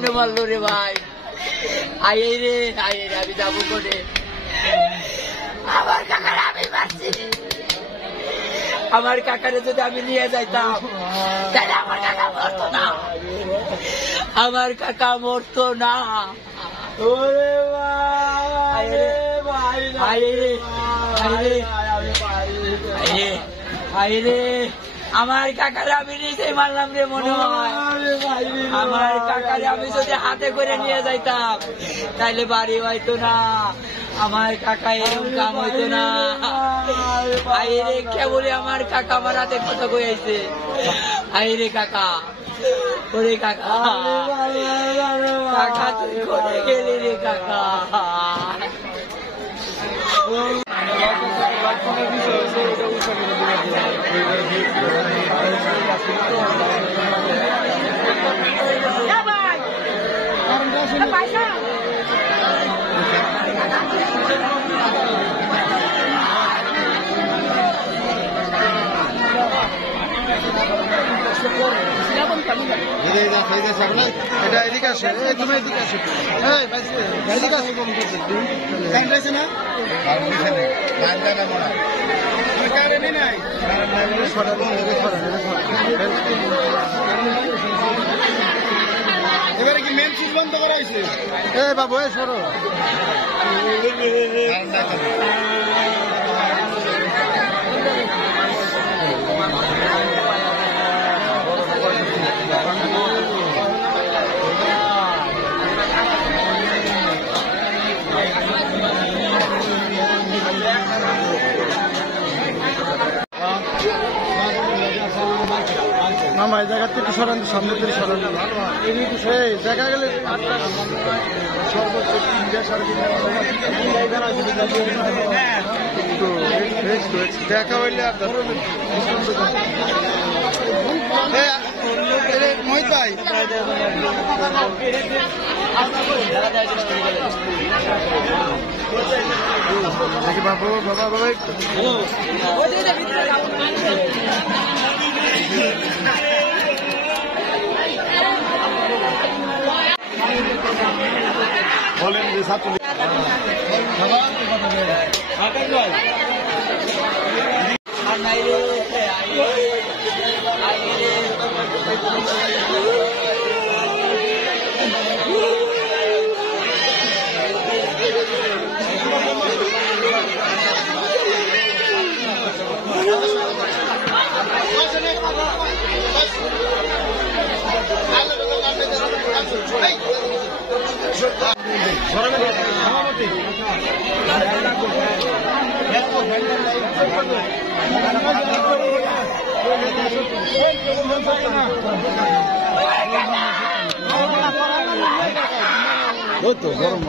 কেমনে মারলো রে ভাই? আয় রে আমি যাবো করে। আমার কাকার আমি মারছি। আমার কাকারে যদি আমি নিয়ে যাইতাম তাহলে আমার কাকা মরতো না। আমার কাকা মরতো না। আমার কাকারে আমি নিজে মারলাম রে মনে হয়। আমার কাকারে আমি যদি হাতে করে নিয়ে যাইতাম তাইলে বাড়ি হইতো না। আমার কাকা এরকম কাম হইতো না। আইরে কে বলে আমার কাকা আমার হাতে কথা কইছে। আইরে কাকা, ওরে কাকা, কাকা তুই করে গেলি রে কাকা। এটা এদিকে আসে, তুমি এদিকে আসো। এদিকে আসো, কম করছে না এবারে কি মেন সুইচ বন্ধ করা হয়েছে? বাবু সরো। মামা এই জায়গা থেকে সরান, সামনে থেকে সরান। এই দেখা গেলে সর্বোচ্চ 3 দেখা হইলে আর মোহিত ভাই বাবু বাবা বাবা বলেন যে ছাত্র গরম